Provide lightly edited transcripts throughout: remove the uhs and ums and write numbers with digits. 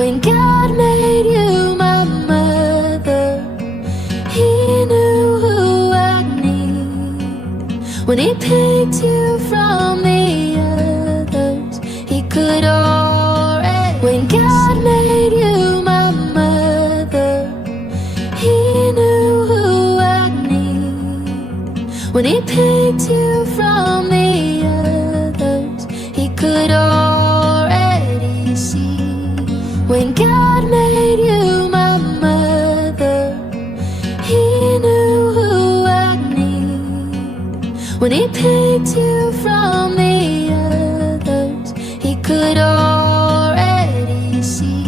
When God made you my mother, He knew who I need. When He picked you from the others, He could already. When God made you my mother, He knew who I need. When He picked you from the others, He could already see. When God made you my mother, He knew who I need. When He picked you from the others, He could already see.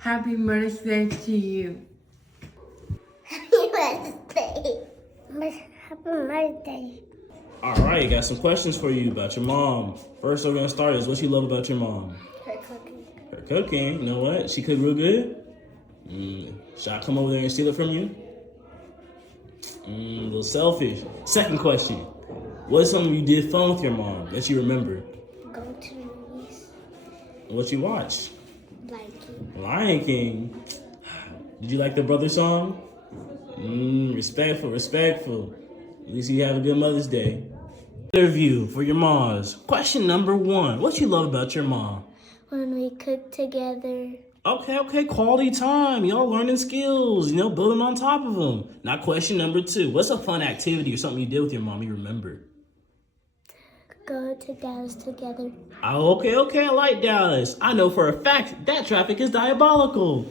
Happy Mother's Day to you. Happy Mother's Day. Happy Mother's Day. All right, got some questions for you about your mom. First, we're gonna start is what you love about your mom. Her cooking. Her cooking. You know what? She cook real good. Should I come over there and steal it from you? A little selfish. Second question: what's something you did fun with your mom that you remember? Go to the movies. What you watched? Like you. Lion King. Did you like the brother song? Respectful. At least you have a good Mother's Day. Interview for your moms. Question number 1. What you love about your mom? When we cook together. Okay, quality time. Y'all learning skills, building on top of them. Now question number 2. What's a fun activity or something you did with your mom you remember? Go to Dallas together. Oh, okay, I like Dallas. I know for a fact that traffic is diabolical.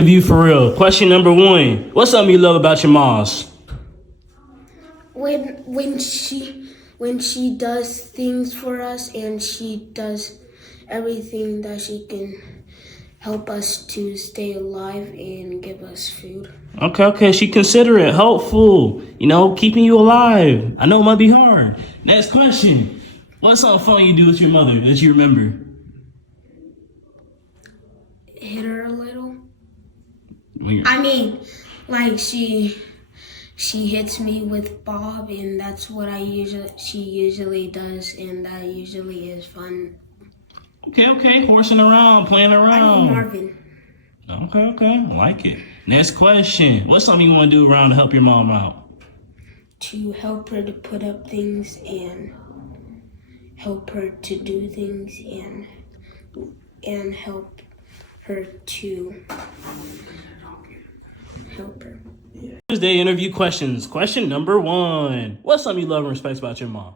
Interview for real. Question number 1. What's something you love about your moms? When she does things for us and she does everything that she can help us to stay alive and give us food. Okay, she considerate, helpful, keeping you alive. I know it might be hard. Next question. What's something fun you do with your mother that you remember? Hit her a little. When you're- I mean, like she hits me with Bob, and that's what she usually does, and that usually is fun. Okay, horsing around, playing I around. mean Marvin. Okay, I like it. Next question. What's something you want to do around to help your mom out? To help her to put up things and help her to do things and help her to help her. Thursday interview questions. Question number 1. What's something you love and respect about your mom?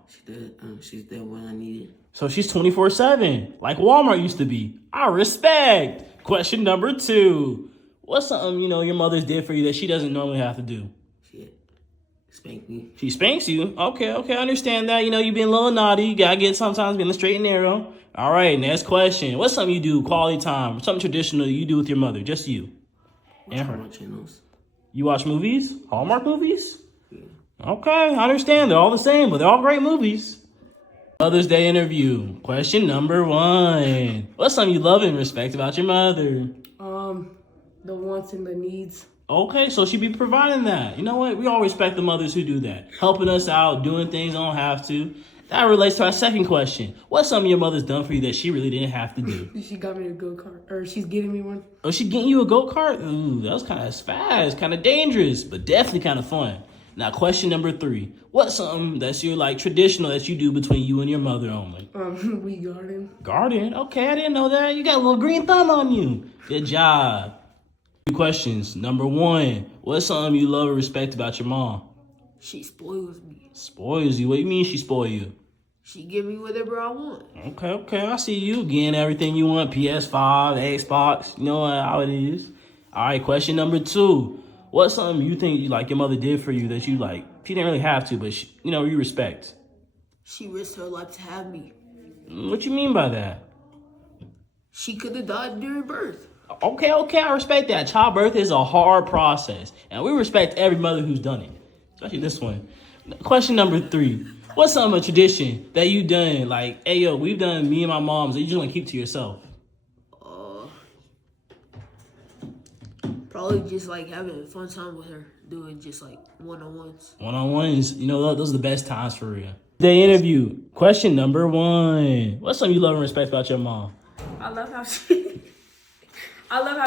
She's there when I need it. So she's 24/7, like Walmart used to be. I respect. Question number 2. What's something, your mother's did for you that she doesn't normally have to do? She spanked me. She spanks you. Okay, I understand that. You being a little naughty. You gotta get sometimes being straight and narrow. All right, next question. What's something you do, quality time, something traditional you do with your mother, just you and her? Hallmark channels. You watch movies? Hallmark movies? Yeah. Okay, I understand. They're all the same, but they're all great movies. Mother's Day interview. Question number 1. What's something you love and respect about your mother? The wants and the needs. Okay, so she be providing that. You know what? We all respect the mothers who do that. Helping us out, doing things I don't have to. That relates to our second question. What's something your mother's done for you that she really didn't have to do? She got me a go-kart, or she's getting me one. Oh, she getting you a go-kart? Ooh, that was kind of fast, kind of dangerous, but definitely kind of fun. Now, question number 3. What's something that's your, traditional that you do between you and your mother only? We garden. Garden? Okay, I didn't know that. You got a little green thumb on you. Good job. 2 questions. Number 1. What's something you love or respect about your mom? She spoils me. Spoils you? What do you mean she spoil you? She give me whatever I want. Okay, I see you getting everything you want. PS5, Xbox, you know how it is. All right, question number 2. What's something you think your mother did for you that you she didn't really have to, but you respect? She risked her life to have me. What you mean by that? She could have died during birth. Okay, I respect that. Childbirth is a hard process, and we respect every mother who's done it, especially this one. Question number 3. What's some of a tradition that you done, like, hey, yo, we've done, me and my moms, that you just want to keep to yourself? Probably just like having a fun time with her, doing just like one-on-ones. One-on-ones, you know, those are the best times for real. The interview. Question number 1. What's something you love and respect about your mom? I love how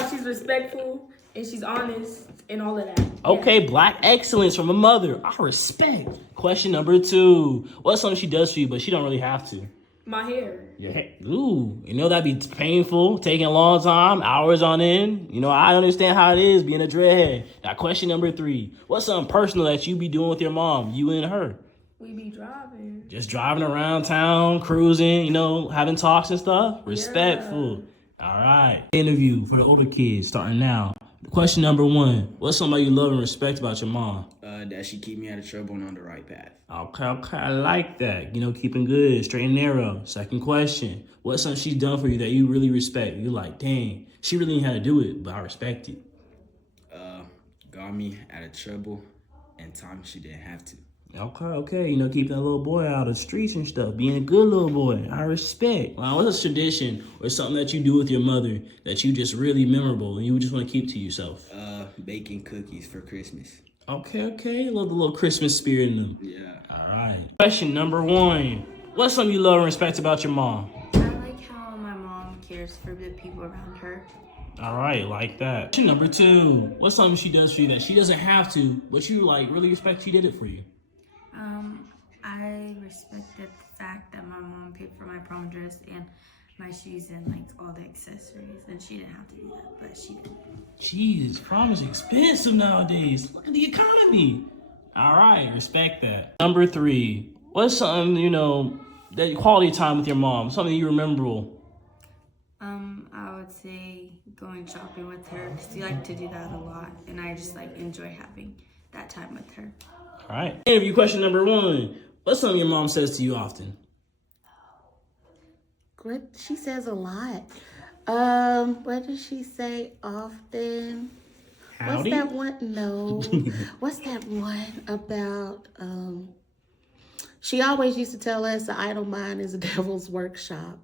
she's respectful and she's honest and all of that. Okay, Black excellence from a mother. I respect. Question number 2. What's something she does for you, but she don't really have to? My hair. Yeah. Ooh, you know that'd be painful, taking a long time, hours on end. You know, I understand how it is being a dreadhead. Now, question number 3. What's something personal that you be doing with your mom, you and her? We be driving. Just driving around town, cruising, you know, having talks and stuff. Respectful. All right. Interview for the older kids starting now. Question number 1. What's somebody you love and respect about your mom? That she keep me out of trouble and on the right path. Okay, I like that. You know, keeping good, straight and narrow. Second question. What's something she's done for you that you really respect? You're like, dang, she really didn't have to do it, but I respect it. Got me out of trouble and times she didn't have to. Okay. You know, keep that little boy out of the streets and stuff. Being a good little boy. I respect. Well, what's a tradition or something that you do with your mother that you just really memorable and you just want to keep to yourself? Baking cookies for Christmas. Okay. Love the little Christmas spirit in them. Yeah. All right. Question number 1. What's something you love and respect about your mom? I like how my mom cares for the people around her. All right, like that. Question number 2. What's something she does for you that she doesn't have to, but you like really respect she did it for you? I respected the fact that my mom paid for my prom dress and my shoes and like all the accessories, and she didn't have to do that, but she did. Jeez, prom is expensive nowadays. Look at the economy. All right, respect that. Number 3. What's something, you know, that quality time with your mom, something you rememberable? I would say going shopping with her because we like to do that a lot, and I just like enjoy having that time with her. All right. Interview question number 1. What's something your mom says to you often? What she says a lot. What does she say often? Howdy? What's that one? No. What's that one about? She always used to tell us the idle mind is a devil's workshop.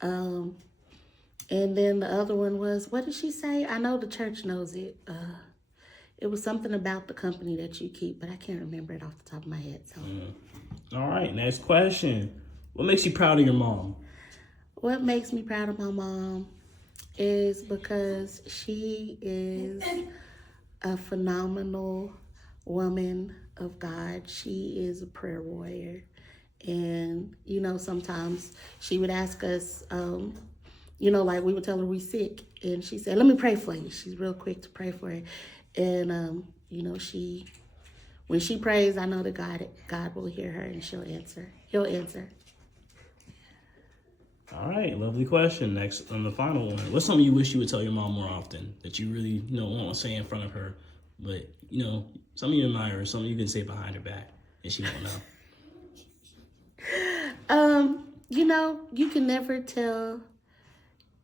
And then the other one was, what did she say? I know the church knows it. It was something about the company that you keep, but I can't remember it off the top of my head. So. All right, next question. What makes you proud of your mom? What makes me proud of my mom is because she is a phenomenal woman of God. She is a prayer warrior. And, you know, sometimes she would ask us, you know, like we would tell her we sick. And she said, let me pray for you. She's real quick to pray for it. And, you know, when she prays, I know that God will hear her and he'll answer. All right, lovely question. Next, on the final one. What's something you wish you would tell your mom more often that you really, you know, won't say in front of her, but, you know, something you admire or something you can say behind her back and she won't know? You know, you can never tell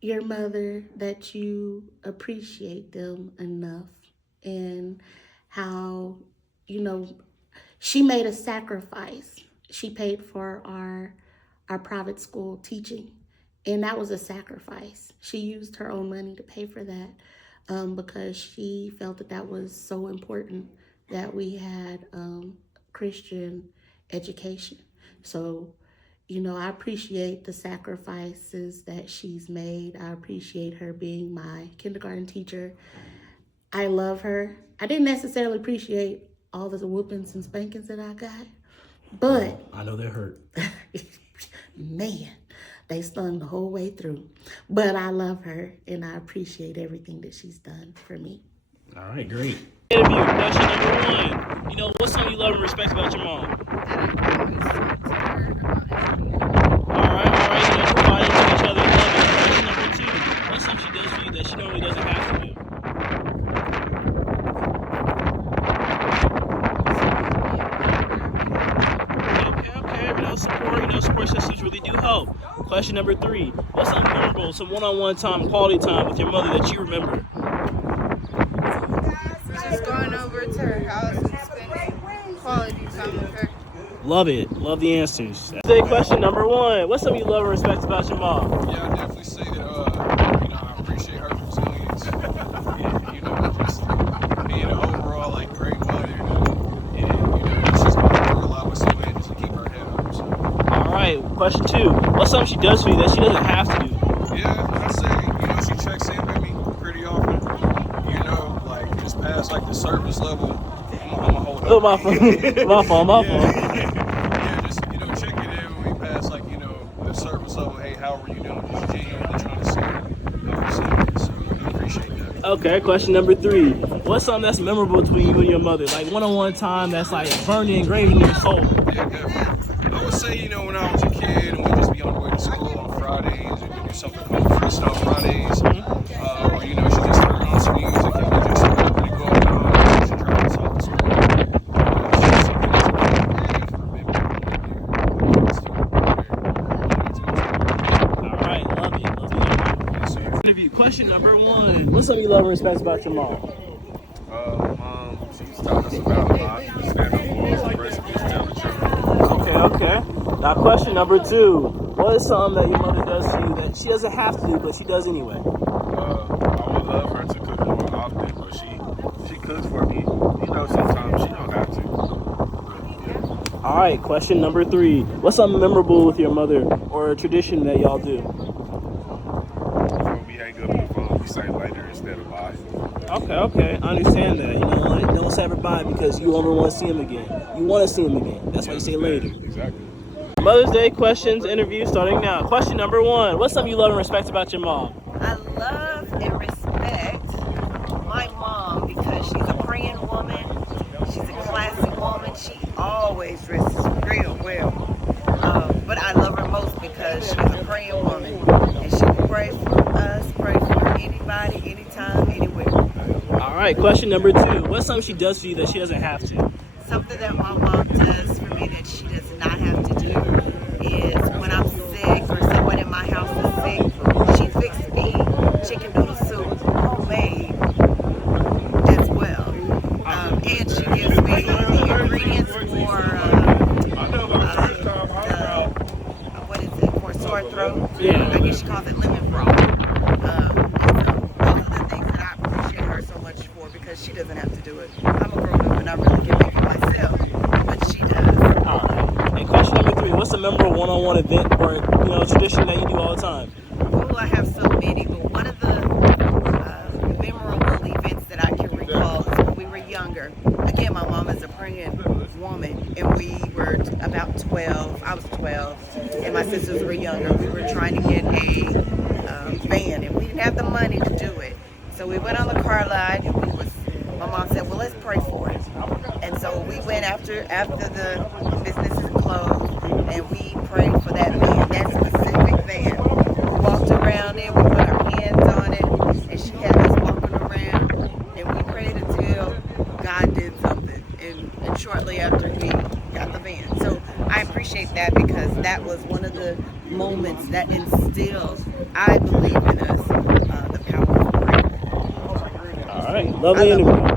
your mother that you appreciate them enough and how, you know, she made a sacrifice. She paid for our private school teaching, and that was a sacrifice. She used her own money to pay for that because she felt that was so important that we had Christian education. So, you know, I appreciate the sacrifices that she's made. I appreciate her being my kindergarten teacher. I love her. I didn't necessarily appreciate all the whoopings and spankings that I got, but I know they're hurt. Man, they stung the whole way through. But I love her, and I appreciate everything that she's done for me. All right, great. Interview question number 1. You know, what's something you love and respect about your mom? All right. You know, providing to each other love. Question number 2. What's something she does for you that she normally doesn't have to do? Okay. Support systems really do help. Question number 3. What's something memorable, some one-on-one time, quality time with your mother that you remember? Just going over to her house and spending quality time with her. Love it. Love the answers. Say question number 1. What's something you love and respect about your mom? Yeah, I definitely say that, I appreciate her resilience. And, just being an overall, great mother. And, she's going through a lot with so many to keep her head up. So. All right, question 2. What's something she does for you that she doesn't have to do? Yeah, I say, she checks in with me pretty often. Just past, the surface level, I'm a hold up. Oh, my fault. Yeah, just, checking in when we pass, the surface level. Hey, how are you doing? Just genuinely trying to see how we're seeing. So I appreciate that. Okay, question number 3. What's something that's memorable between you and your mother? One-on-one time that's burned and engraved in your soul. Yeah, definitely. I would say, when I was a kid and we'd just be on the way to school on Fridays and we do something called Freestyle Fridays. Or, she just turned on some music and we just really go up and she drive us off to school. Interview. Question number 1. What's something you love and respect about your mom? Mom, she's taught us about a lot. Stand up for us, recipes, tell the truth. Okay. Now, question number 2. What is something that your mother does to you that she doesn't have to do, but she does anyway? I would love her to cook more often, but she cooks for me. Sometimes she don't have to. But, All right. Question number 3. What's something memorable with your mother or a tradition that y'all do? we hang up on the phone, we say later instead of bye. Okay. I understand that. Don't say ever bye because you only want to see him again. You want to see him again. That's why you say later. Exactly. Mother's Day questions interview starting now. Question number 1. What's something you love and respect about your mom? I love and respect my mom because she's a praying woman. She's a classy woman. She always dresses real well. But I love her most because she's a praying woman. And she will pray for us, pray for anybody, anytime, anywhere. All right, question number 2. What's something she does for you that she doesn't have to? Something that my mom does for me that she does not have to do is when I'm sick or someone in my house is sick, she fixes me chicken noodle soup, homemade as well. And she gives me the ingredients for sore throat. Yeah. I guess she calls it lemon broth. Those are the things that I appreciate her so much for because she doesn't have to do it. I'm a grown up and I really can make it myself, but she does. All right. And question number 3. What's a memorable one-on-one event or tradition that you do all the time? Oh, I have so many, but one of the memorable events that I can recall is when we were younger. Again, my mom is a praying woman, and we were about 12. I was 12, and my sisters were younger. We were trying to get a van, and we didn't have the money to do it. So we went on the car line, and my mom said, well, let's pray for it. And so we went after the businesses closed, and we prayed for that van, that specific van. We walked around it, we put our hands on it, and she had us walking around, and we prayed until God did something. And shortly after, we got the van. So I appreciate that because that was one of the moments that instills, I believe in us, the power of prayer. All right. Lovely interview.